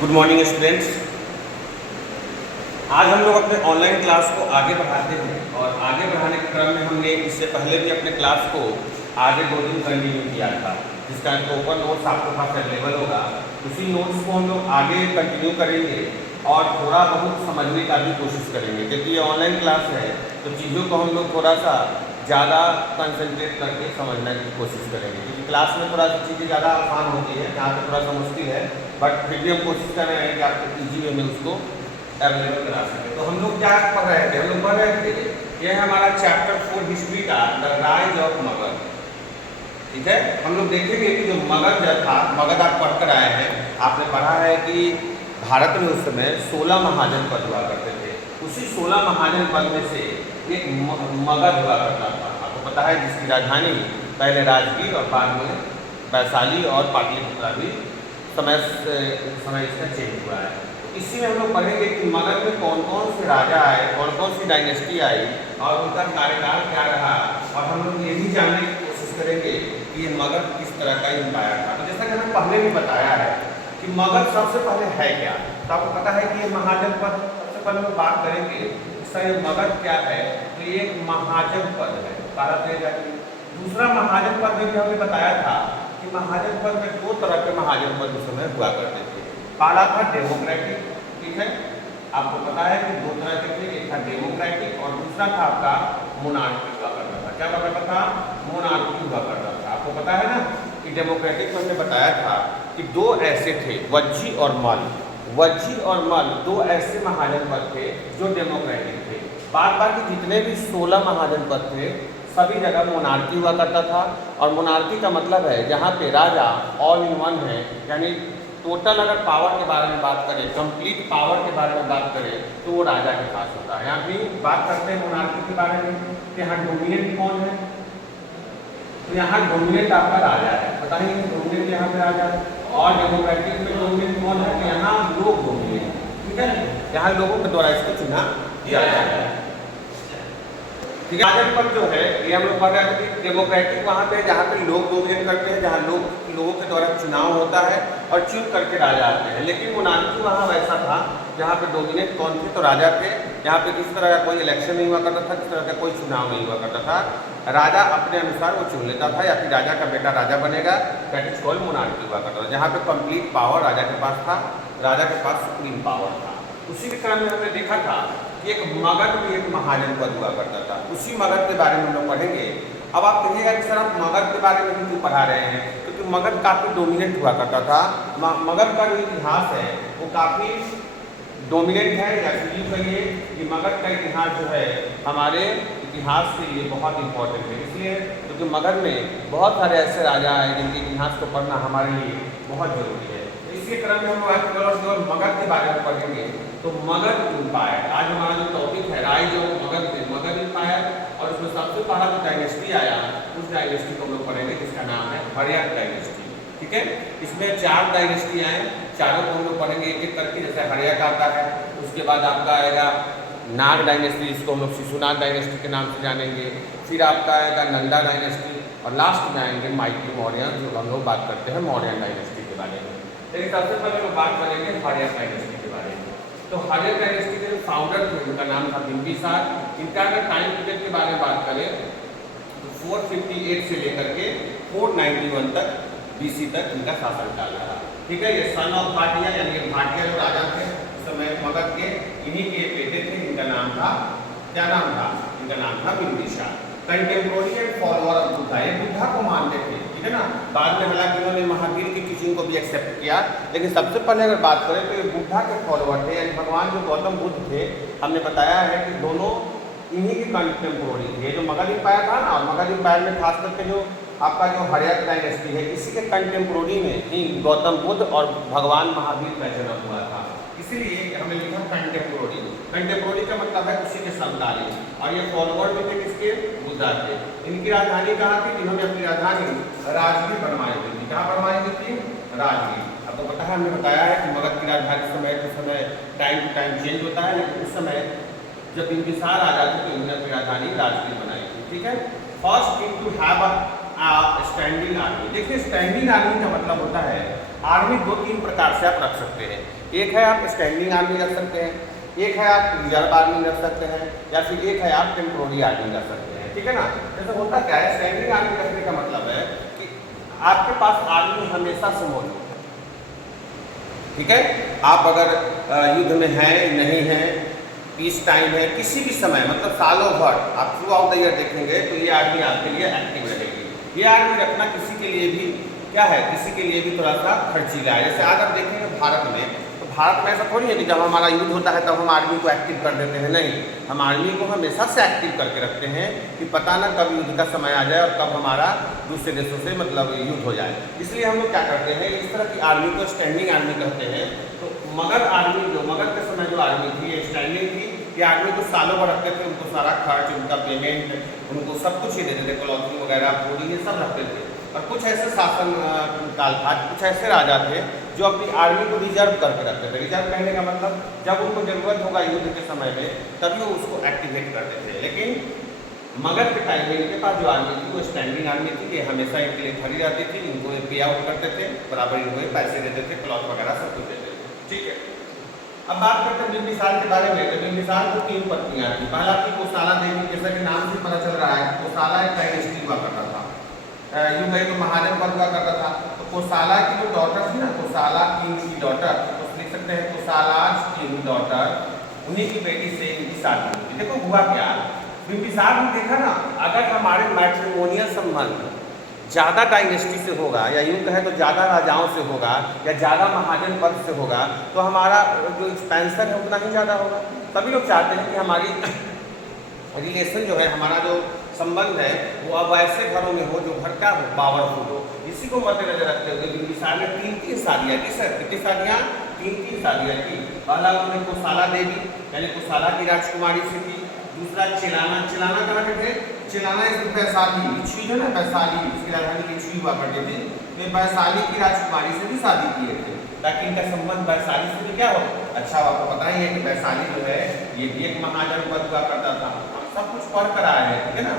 Good morning students. आज हम लोग अपने ऑनलाइन क्लास को आगे बढ़ाते हैं और आगे बढ़ाने के क्रम में हमने इससे पहले भी अपने क्लास को आगे 2 दिन कंटिन्यू किया था, जिसका ओपन नोट्स आपके पास अवेलेबल होगा। उसी नोट्स को हम लोग आगे कंटिन्यू करेंगे और थोड़ा बहुत समझने का भी कोशिश करेंगे, क्योंकि ये ऑनलाइन क्लास है तो चीज़ों को हम लोग थोड़ा सा ज़्यादा कंसंट्रेट करके समझने की कोशिश करेंगे, क्योंकि क्लास में थोड़ा सी चीज़ें ज़्यादा आसान होती है, यहाँ पे थोड़ा सा मुश्किल है, बट फिर भी हम कोशिश कर रहे हैं कि आपको ईजी वे में उसको अवेलेबल करा सकें। तो हम लोग क्या पढ़ रहे थे? हम लोग पढ़ रहे थे, ये है हमारा चैप्टर 4 हिस्ट्री का द राइज ऑफ मगध। ठीक है, हम लोग देखेंगे कि जो मगध जो था, मगध आप पढ़कर आए हैं, आपने पढ़ा है कि भारत में उस समय 16 महाजनपद हुआ करते थे। उसी 16 महाजनपद में से एक मगध हुआ करता था, आपको पता है, जिसकी राजधानी पहले राजगीर और बाद में वैशाली और पाटलिपुत्र भी समय इसका चेंज हुआ है। इसी में हम लोग पढ़ेंगे कि मगध में कौन कौन से राजा आए, कौन कौन सी डायनेस्टी आई और उनका कार्यकाल क्या रहा, और हम लोग ये भी जानने की कोशिश करेंगे कि ये मगध किस तरह का एम्पायर था। तो जैसा कि हमें पहले भी बताया है कि मगध सबसे पहले है क्या, तो आपको पता है कि ये महाजनपद, सबसे पहले हम बात करेंगे सर मगध क्या है, तो ये एक महाजनपद है भारत में। दूसरा महाजनपद में भी हमने बताया था कि महाजनपद में 2 तरह के महाजनपद उस समय हुआ करते थे। पहला था डेमोक्रेटिक, ठीक है, आपको पता है कि 2 तरह के थे, एक था डेमोक्रेटिक और दूसरा था आपका मोनार्की हुआ करता था। क्या हुआ करता था? मोनार्की हुआ करता था। आपको पता है ना कि डेमोक्रेटिक में हमने बताया था कि 2 ऐसे थे, वज्जी और मल। वज्जी और मल 2 ऐसे महाजनपद थे जो डेमोक्रेटिक थे। बाद बाकी जितने भी 16 महाजनपद थे सभी जगह मोनार्की हुआ करता था। और मोनार्की का मतलब है जहाँ पे राजा ऑल इन वन है, यानी टोटल अगर पावर के बारे में बात करें, कंप्लीट पावर के बारे में बात करें, तो वो राजा के पास होता है। यहाँ भी बात करते हैं मोनार्की के बारे में कि यहाँ डोमिनेंट कौन है, तो यहाँ डोमिनेंट आपका राजा है, बताइए डोमिनेंट यहाँ पे राजा है। और डेमोक्रेटिक में डोमिनेंट कौन है? यहाँ लोग डोमिनेंट, ठीक है, यहाँ लोगों के द्वारा इसको चुना दिया जाता है। ठीक है, महाजनपद जो है ये हम लोग पढ़ रहे थे कि डेमोक्रेटिक वहाँ पे जहाँ पे लोग डोमिनेट करते हैं, जहाँ लोगों के द्वारा चुनाव होता है और चुन करके राजा आते हैं। लेकिन मोनार्की वहाँ वैसा था जहाँ पे डोमिनेट कौन थे? तो राजा थे। यहाँ पे किसी तरह का कोई इलेक्शन नहीं हुआ करता था, किसी तरह का कोई चुनाव नहीं हुआ करता था, राजा अपने अनुसार वो चुन लेता था या फिर राजा का बेटा राजा बनेगा, दैट इज कॉल्ड मोनार्की हुआ करता था, जहाँ पे कंप्लीट पावर राजा के पास था, राजा के पास सुप्रीम पावर था। उसी के क्रम में हमने देखा था कि एक मगध भी एक महाजनपद हुआ करता था। उसी मगध के बारे में हम लोग पढ़ेंगे। अब आप कहिएगा कि सर आप मगध के बारे में क्यों पढ़ा रहे हैं? क्योंकि मगध काफ़ी डोमिनेंट हुआ करता था। मगध का जो इतिहास है वो काफ़ी डोमिनेंट है, या फिर यूँ कहिए कि मगध का इतिहास जो है हमारे इतिहास के लिए बहुत इंपॉर्टेंट है। इसलिए क्योंकि मगध में बहुत सारे ऐसे राजा हैं जिनके इतिहास को पढ़ना हमारे लिए बहुत जरूरी है। इसी क्रम में हम केवल मगध के बारे में पढ़ेंगे। तो मगध एम्पायर, आज हमारा जो टॉपिक है rise of Magadha, Magadha empire, और उसमें सबसे पहला जो डायनेस्टी आया उस डायनेस्टी को हम लोग पढ़ेंगे जिसका नाम है हर्यक डायनेस्टी। ठीक है, इसमें 4 डायनेस्टी आए, चारों को हम लोग पढ़ेंगे एक एक करके। जैसे हर्यक आता है, उसके बाद आपका आएगा नाग डायनेस्टी, जिसको हम लोग शिशुनाग डायनेस्टी के नाम से जानेंगे। फिर आपका आएगा नंदा डायनेस्टी, और लास्ट में आएंगे माइटी मौर्य, जो हम लोग बात करते हैं मौर्यन डायनेस्टी के बारे में। लेकिन सबसे पहले हम बात करेंगे हर्यक डायनेस्टी के बारे में। तो हर्यक डायनेस्टी के जो फाउंडर थे उनका नाम था बिंबिसार। इनका अगर टाइम पीरियड के बारे में बात करें तो 458 से लेकर के 491 तक BC तक इनका शासनकाल रहा। ठीक है, ये सन ऑफ भाटिया, यानी ये भाटिया जो राजा थे उस समय मगध के, इन्हीं के बेटे थे। इनका नाम था, क्या नाम था? इनका नाम था Bimbisara. Contemporary and follower of Buddha, ये बुद्धा को मानते थे, ठीक है ना। बाद में हालांकि उन्होंने महावीर की टीचिंग को भी एक्सेप्ट किया, लेकिन सबसे पहले अगर बात करें तो ये बुद्धा के फॉलोअर थे, यानी भगवान जो गौतम बुद्ध थे। हमने बताया है कि दोनों इन्हीं के कंटेम्पोररी थे। जो मगध एम्पायर था ना, और मगध एम्पायर में खास करके जो आपका जो हर्यक डायनेस्टी है, इसी के कंटेम्पोररी में ही गौतम बुद्ध और भगवान महावीर का जन्म हुआ था। इसीलिए हमें लिखा कंटेम्पोररी। कंटेम्पोररी का मतलब है उसी के समकालीन, और ये फॉलोअर भी थे किसके? बुद्धा थे। इनकी राजधानी कहाँ थी? इन्होंने अपनी राजधानी राजगीर बनवाई हुई थी। कहाँ बनवाई हुई थी? राजगीर। आपको पता है, हमने बताया है कि मगध की राजधानी समय टाइम टू टाइम चेंज होता है, लेकिन उस समय जब बिंबिसार आ जाते तो इन्होंने अपनी राजधानी राजगीर बनाई थी। ठीक है, first king to have standing army. देखिए स्टैंडिंग आर्मी का मतलब होता है आर्मी दो तीन प्रकार से आप रख सकते हैं। एक है आप स्टैंडिंग आर्मी रख सकते हैं, एक है आप रिजर्व आर्मी रख सकते हैं, या फिर एक है आप टेम्पोररी आर्मी रख सकते हैं। ठीक है ना। जैसे होता क्या है, स्टैंडिंग आर्मी रखने का मतलब है कि आपके पास आर्मी हमेशा से मौजूद है। ठीक है, आप अगर युद्ध में हैं नहीं हैं, पीस टाइम है, किसी भी समय मतलब सालों भर आप थ्रू आउट द ईयर देखेंगे तो ये आर्मी आपके लिए एक्टिव रहेगी। ये आर्मी रखना किसी के लिए भी क्या है, किसी के लिए भी थोड़ा सा खर्चीला है। जैसे आज आप देखेंगे भारत में, तो भारत में ऐसा थोड़ी है कि जब हमारा युद्ध होता है तब हम आर्मी को एक्टिव कर देते हैं। नहीं, हम आर्मी को हमेशा से एक्टिव करके रखते हैं कि पता ना कब युद्ध का समय आ जाए और कब हमारा दूसरे देशों से मतलब युद्ध हो जाए। इसलिए हम लोग क्या करते हैं, इस तरह की आर्मी को स्टैंडिंग आर्मी कहते हैं। तो मगध आर्मी जो मगध के समय जो आर्मी थी ये स्टैंडिंग थी। ये आर्मी को सालों भर रखते थे, उनको सारा खर्च, उनका पेमेंट, उनको सब कुछ ही देते थे, क्लॉथिंग वगैरह पूरी ये सब रखते थे। और कुछ ऐसे शासन काल था, कुछ ऐसे राजा थे जो अपनी आर्मी को रिजर्व करके रखते थे। रिजर्व कहने का मतलब जब उनको जरूरत होगा युद्ध के समय में तभी वो उसको एक्टिवेट करते थे। लेकिन मगध के टाइम में इनके पास जो आर्मी थी वो स्टैंडिंग आर्मी थी। ये हमेशा इनके लिए खड़ी रहती थी, इनको पे आउट करते थे, बराबर इनको पैसे देते थे, क्लॉथ वगैरह सब कुछ देते थे। ठीक है, अब बात करते हैं बिंबिसार के बारे में। तो बिंबिसार को तीन पत्नियां थी। पहला थी कोसाला देवी, जैसा कि नाम से पता चल रहा है कोसाला एक डायनेस्टी हुआ करता था, यूं कहे तो महाजन पद हुआ करता था। तो कोसाला की जो डॉटर थी ना, कोसाला किंग की डॉटर, तो लिख सकते हैं कोसालाज किंग डॉटर, उन्हीं की बेटी से इनकी शादी हुई। देखो हुआ क्या, बिंबिसार ने देखा ना, अगर हमारे मैट्रिमोनियल संबंध ज़्यादा डायनेस्टी से होगा या यूँ कहे तो ज़्यादा राजाओं से होगा या ज़्यादा महाजन पद से होगा तो हमारा जो एक्सपेंशन है उतना ही ज़्यादा होगा। सभी लोग चाहते हैं कि हमारी रिलेशन जो है, हमारा जो संबंध है वो अब ऐसे घरों में हो जो घर का हो, पावरफुल हो। इसी को मद्देनजर रखते हुए बिंबिसार ने तीन शादियाँ की। सर कितनी शादियाँ? तीन शादियाँ की। पहला उन्होंने कोसाला देवी यानी कोसाला की राजकुमारी से की। दूसरा चिलाना, चिलाना कहाँ के थे? चिलाना इस वैशाली, लिच्छवी जो है ना वैशाली, उसकी राजधानी लिच्छवी हुआ करती थी। तो वैशाली की राजकुमारी से भी शादी किए थे ताकि इनका संबंध वैशाली से भी क्या हो, अच्छा। आपको पता ही है कि वैशाली जो है ये भी एक महाजन पद हुआ करता था। हम सब कुछ पढ़ कर आए हैं, ठीक है ना,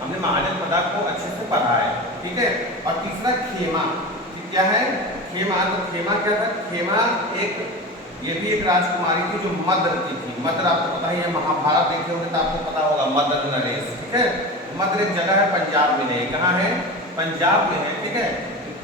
हमने महाजन पद को अच्छे से पढ़ा है। ठीक है, और तीसरा खेमा, क्या है? खेमा। तो खेमा क्या था? खेमा एक, ये भी एक राजकुमारी थी जो मद्र की थी। मद्र आपको पता ही है, महाभारत देखे होंगे तो आपको पता होगा मद्र नरेश। ठीक है, मद्र एक जगह है पंजाब में, नहीं कहाँ है? पंजाब में है। ठीक है,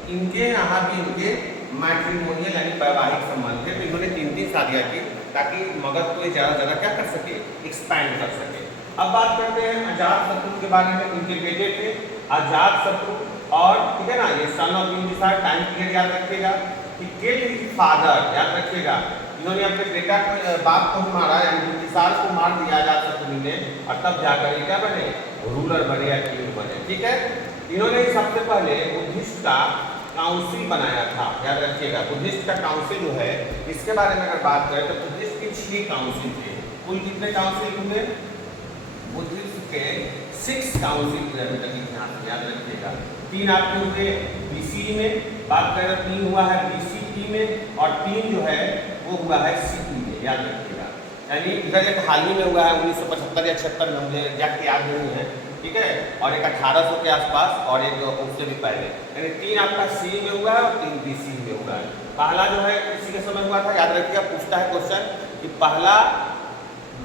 इनके यहाँ भी इनके मैट्रिमोनियल यानी वैवाहिक संबंध थे। तो इन्होंने तीन शादियाँ की ताकि मगध को ज़्यादा ज़्यादा क्या कर सके, एक्सपैंड कर सके। अब बात करते हैं अजातशत्रु के बारे में। इनके बेटे थे अजातशत्रु और, ठीक है ना, ये son of Bimbisara, time period याद रखिएगा। फादर याद रखिएगा, इन्होंने अपने बेटा को, बाप को मारा यानी बिंबिसार को मार दिया अजातशत्रु ने, और तब जाकर ये क्या बने, रूलर बने या किंग बने। ठीक है, इन्होंने सबसे पहले बुद्धिस्ट का काउंसिल बनाया था, याद रखिएगा। बुद्धिस्ट का काउंसिल जो है, इसके बारे में अगर बात करें तो बुद्धिस्ट के 6 काउंसिल थे। कुल कितने काउंसिल हुए? बुद्धिस्ट के 6 काउंसिल अभी तक याद रखिएगा। 3 आपके हुए BC में, बात करें 3 हुआ है BCE में, और 3 जो है वो हुआ है CE में, याद रखिएगा। यानी इधर एक हाल ही में हुआ है 1975 या 76 में, मुझे एग्जैक्ट याद नहीं है। ठीक है, और एक 1800 के आसपास और एक उससे भी पहले, यानी 3 आपका CE में हुआ है और 3 BC में हुआ है। पहला जो है इसी के समय हुआ था, याद रखिएगा। पूछता है क्वेश्चन कि पहला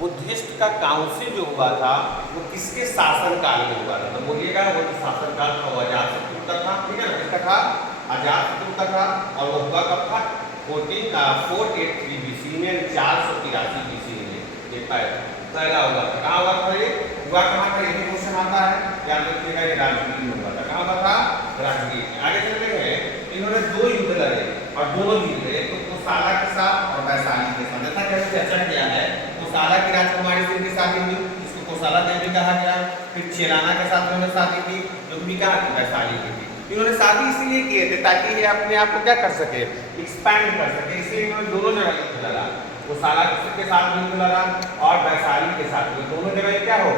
बुद्धिस्ट का काउंसिल जो हुआ था वो किसके शासनकाल में हुआ था? तो बोलिएगा वो शासनकाल था वो अजातशत्रु का था। ठीक है ना, किसका था? अजातशत्रु का था। और वो हुआ कब था? 483 BC में, 483 BC में ये पहला हुआ था। कहाँ हुआ था? ये हुआ कहाँ था? ये क्वेश्चन आता है, याद रखिएगा। ये राजगीर में हुआ था। कहाँ हुआ था? राजगीर। आगे चलते हैं, इन्होंने 2 युद्ध लड़े और दोनों जीत गए, तो कोसाला के साथ और वैशाली के साथ। जैसा कि चर्चा किया है, कोसाला की राजकुमारी से इनकी शादी हुई, इसको कोसाला देवी कहा गया। फिर चिलाना के साथ उन्होंने शादी की, जो भी कहा वैशाली की थी। इन्होंने शादी इसलिए किए थे ताकि ये अपने आप को क्या कर सके, एक्सपैंड कर सके। इसलिए इन्होंने दोनों जगह युद्ध लड़ा, कोसाला के साथ युद्ध लड़ा और वैशाली के साथ। दोनों जगह ये क्या हो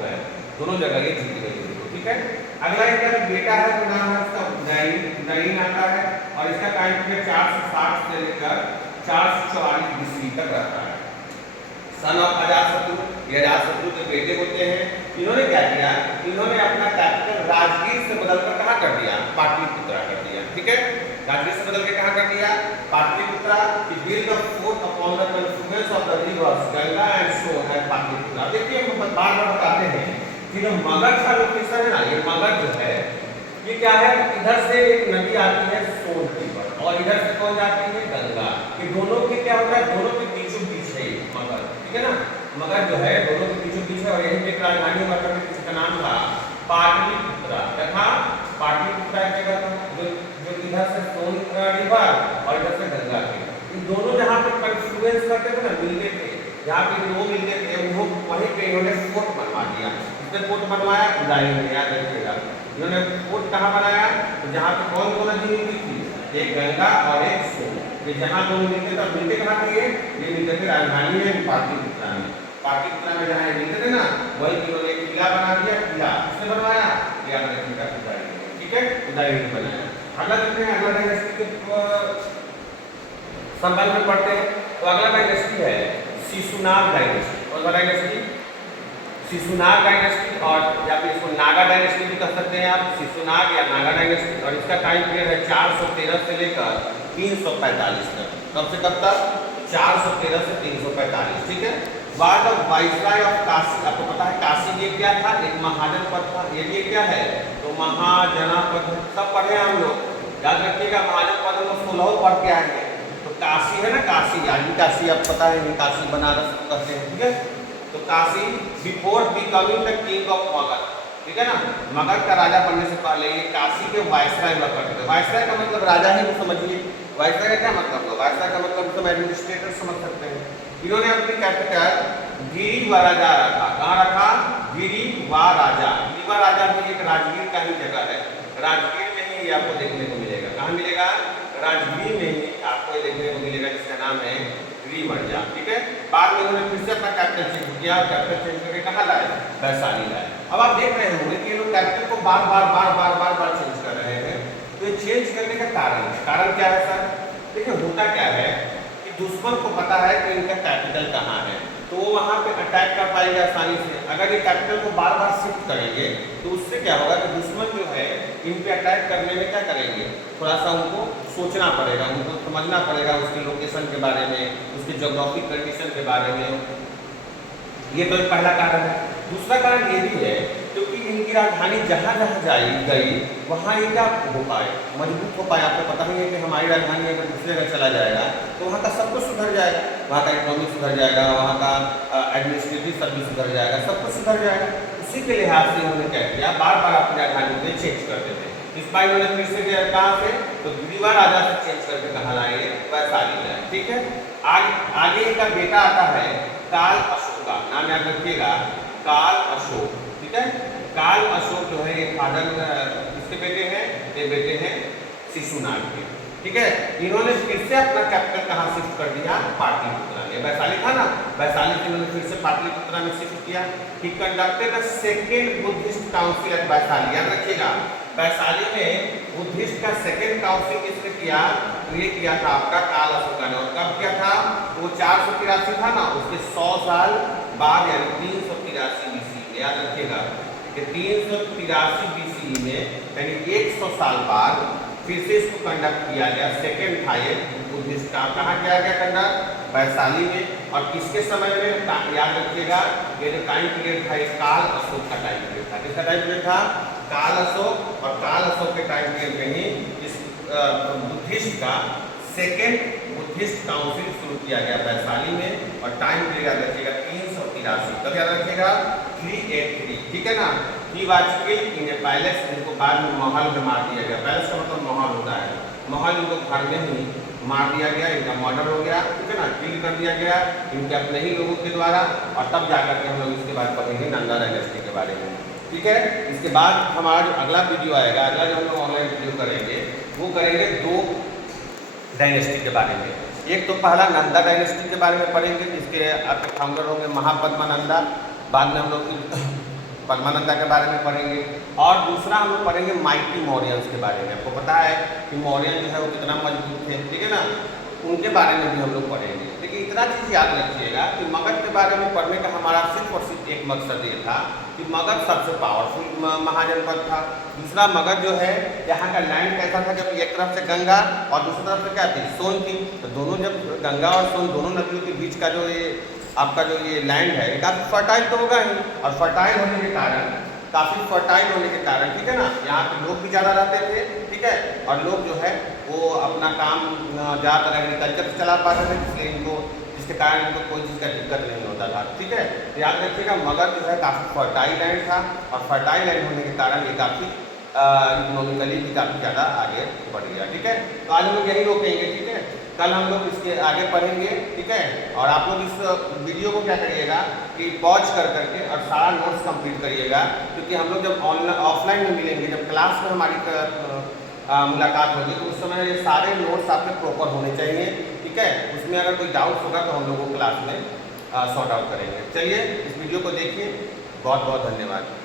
गए, दोनों जगह ये जीत गए। ठीक है, अगला इनका बेटा है तो नाम है उसका उदयन आता है, और इसका टाइम पीरियड 460 से लेकर 444 BC तक रहता है। सन ऑफ अजातशत्रु ये अजातशत्रु के बेटे होते हैं। इन्होंने क्या किया, इन्होंने अपना कैपिटल राजगीर से बदलकर कहाँ कर दिया, पाटलिपुत्रा कर दिया। ठीक है, राजगीर से बदल के कहाँ कर दिया, Pataliputra. Build the fort upon the confluence of the rivers Ganga and Son at Pataliputra. देखिए हम बार बार बताते हैं कि जो मगध का लोकेशन है ना, ये मगध जो है ये क्या है, इधर से एक नदी आती है सोन रिवर और इधर से कौन जाती है, गंगा। ये दोनों के क्या होता है, दोनों के बीचों बीच है मगध। ठीक है ना, मगध जो है दोनों के बीचों बीच है और यही पे राजधानी हुआ करती थी, जिसका नाम था पाटलिपुत्रा तथा पाटलिपुत्रा एक जगह था जो इधर से सोन रिवर और इधर से गंगा के, इन दोनों जहाँ पे कन्फ्लुएंस करते थे ना, मिलते थे, जहाँ पे दो मिलते थे वो वहीं पे इन्होंने फोर्ट बनवा दिया। इसने फोर्ट बनवाया उदयपुर में, याद रखिएगा। इन्होंने फोर्ट कहाँ बनाया, तो जहाँ पे कौन दो नदी मिलती थी, एक गंगा और एक सोन। ये जहाँ दोनों मिलते थे, मिलते कहाँ थे, ये मिलते थे राजधानी में पाटलिपुत्रा में। पाटलिपुत्रा में जहाँ मिलते थे ना, वही इन्होंने एक किला बना दिया। किला किसने बनवाया, याद रखिएगा, उदयपुर। ठीक है, उदयपुर ने बनाया। अगला देखते हैं, अगला डायनेस्टी के संबंध में पढ़ते हैं। तो अगला डायनेस्टी है शिशुनाग डायनेस्टी। और डायनेस्टी शिशुनाग डायनेस्टी, और या फिर इसको नागा डायनेस्टी भी कह सकते हैं आप, शिशुनाग या नागा डायनेस्टी। और इसका टाइम पीरियड है 413 से लेकर 345 तक। कब से कब तक, 413 से 345। ठीक है, बाद ऑफ वाइसराय ऑफ काशी। आपको पता है काशी ये क्या था, एक महाजनपद था। ये क्या है, तो महाजनपद। सब पढ़े हम लोग, याद रखिएगा। महाजनपद में 16 पढ़ के आएंगे। तो काशी है ना, काशी, आज भी काशी आप पता है, काशी बनारस कहते हैं। ठीक है, तो Kashi before becoming the king of Magadh. ठीक है ना, मगध का राजा बनने से पहले ये काशी के वाइसराय हुआ करते थे। वाइसराय का मतलब राजा ही समझिए। वाइसराय का क्या मतलब है, वाइसराय का मतलब तुम एडमिनिस्ट्रेटर समझ सकते हैं। इन्होंने अपनी कैपिटल गिरिवाराजा रखा। कहाँ रखा, गिरिवाराजा। गिरिवाराजा भी एक राजगीर का ही जगह है। राजगीर में ही आपको देखने को मिलेगा। कहाँ मिलेगा, राजगीर में ही आपको देखने को मिलेगा, जिसका नाम है गिरिवाराजा। ठीक है, बाद में उन्होंने फिर से अपना कैपिटल चेंज किया। कैपिटल चेंज करके कहाँ लाए, वैशाली लाए। अब आप देख रहे होंगे कि ये लोग कैपिटल को बार बार चेंज कर रहे हैं। तो ये चेंज करने का कारण क्या है सर, देखिए होता क्या है कि दुश्मन को पता है कि इनका कैपिटल कहाँ है, तो वो वहाँ पे अटैक कर पाएंगे आसानी से। अगर ये कैपिटल को बार बार शिफ्ट करेंगे तो उससे क्या होगा कि दुश्मन जो है इन पे अटैक करने में क्या करेंगे, थोड़ा सा उनको सोचना पड़ेगा, उनको समझना पड़ेगा उसके लोकेशन के बारे में, उसके ज्योग्राफिक कंडीशन के बारे में। ये तो पहला कारण है। दूसरा कारण ये भी है क्योंकि इनकी राजधानी जहाँ जहाँ गई वहाँ ये क्या हो पाए, मजबूत हो पाए। आपको पता ही है कि हमारी राजधानी अगर दूसरी जगह चला जाएगा तो वहाँ का सब कुछ सुधर जाएगा, वहाँ का इकोनॉमी सुधर जाएगा, वहाँ का एडमिनिस्ट्रेटिव सर्विस सुधर जाएगा, सब कुछ सुधर जाएगा। उसी के लिहाज से उन्होंने क्या किया, बार बार अपनी राजधानी को चेंज करते थे। इस बार उन्होंने फिर से गया कहाँ से, तो गिरिवाराजा से चेंज करके कहाँ लाएंगे, वैशाली लाए। ठीक है, आगे इनका बेटा आता है काल अशोक का, नाम याद रखिएगा, काल अशोक। ठीक है, काल अशोक जो है ये फादर किसके बेटे हैं, ये बेटे हैं शिशुनाग के। ठीक है, इन्होंने फिर से अपना कैपिटल कहाँ शिफ्ट कर दिया, पाटलिपुत्रा में। वैशाली था ना, वैशाली से इन्होंने फिर से पाटलिपुत्रा में शिफ्ट किया। He conducted the second Buddhist council at Vaishali. याद रखिएगा, वैशाली में बुद्धिस्ट का सेकेंड काउंसिल किसने किया, तो ये किया था आपका काल अशोक ने। और कब किया था, तो वो 483 था ना, उसके 100 साल बाद यानी 383 BC में। याद रखिएगा कि 383 BC में यानी 100 साल बाद फिर से इसको कंडक्ट किया गया। सेकेंड था ये बुद्धिस्ट का। कहाँ किया गया कंडक्ट, वैशाली में। और किसके समय में, याद रखिएगा ये जो टाइम पीरियड था ये काल अशोक का टाइम पीरियड था। किसका टाइम पीरियड था, काल अशोक। और काल अशोक के टाइम पीरियड में ही इस बुद्धिस्ट का सेकेंड बुद्धिस्ट काउंसिल शुरू किया गया वैशाली में। और टाइम पीरियड याद रखिएगा 383। तब याद रखिएगा 383। ठीक है ना। He was killed in A palace. इनको बाद में महल में मार दिया गया। पैलेस का मतलब महल होता है, महल इनको घर में ही मार दिया गया, इनका मर्डर हो गया। ठीक है ना, किल कर दिया गया इनके अपने ही लोगों के द्वारा। और तब जाकर के हम लोग इसके बाद पढ़ेंगे नंदा डायनेस्टी के बारे में। ठीक है, इसके बाद हमारा जो अगला वीडियो आएगा, अगला जो हम लोग ऑनलाइन वीडियो करेंगे वो करेंगे 2 डायनेस्टी के बारे में। एक तो पहला नंदा डायनेस्टी के बारे में पढ़ेंगे, जिसके आपके फाउंडर होंगे महापद्मानंदा। बाद में हम लोग पद्मानंदा के बारे में पढ़ेंगे। और दूसरा हम लोग पढ़ेंगे माइटी मौर्यंस के बारे में। आपको पता है कि मौर्यन जो है वो कितना मजबूत थे। ठीक है ना, उनके बारे में भी हम लोग पढ़ेंगे। लेकिन इतना चीज़ याद रखिएगा कि मगध के बारे में पढ़ने का हमारा सिर्फ और सिर्फ एक मकसद ये था कि मगध सबसे पावरफुल महाजनपद था। दूसरा, मगध जो है यहाँ का लैंड कैसा था, जब एक तरफ से गंगा और दूसरी तरफ से क्या थी, सोन थी। तो दोनों, जब गंगा और सोन दोनों नदियों के बीच का जो ये आपका जो ये लैंड है काफ़ी फर्टाइल तो होगा ही, और फर्टाइल होने के कारण, काफ़ी फर्टाइल होने के कारण, ठीक है ना, यहाँ पे लोग भी ज़्यादा रहते थे, ठीक है, और लोग जो है वो अपना काम ज़्यादातर एग्रीकल्चर से चला पाते थे, इसलिए इनको, जिसके कारण इनको कोई चीज़ का दिक्कत नहीं होता था, ठीक है। तो याद रखिएगा मगध जो है काफ़ी फर्टाइल लैंड था, और फर्टाइल लैंड होने के कारण ये काफ़ी इकोनॉमिकली भी काफ़ी ज़्यादा आगे बढ़ गया, ठीक है। तो आज हम लोग यही रोकेंगे, ठीक है। कल हम लोग इसके आगे पढ़ेंगे, ठीक है। और आप लोग इस वीडियो को क्या करिएगा कि पॉज कर करके और सारा नोट्स कंप्लीट करिएगा, क्योंकि हम लोग जब ऑनलाइन ऑफलाइन में मिलेंगे, जब क्लास में हमारी मुलाकात होगी, तो उस समय ये सारे नोट्स आपके प्रॉपर होने चाहिए, ठीक है। उसमें अगर कोई डाउट होगा तो हम लोग वो क्लास में सॉर्ट आउट करेंगे। चलिए इस वीडियो को देखिए, बहुत बहुत धन्यवाद।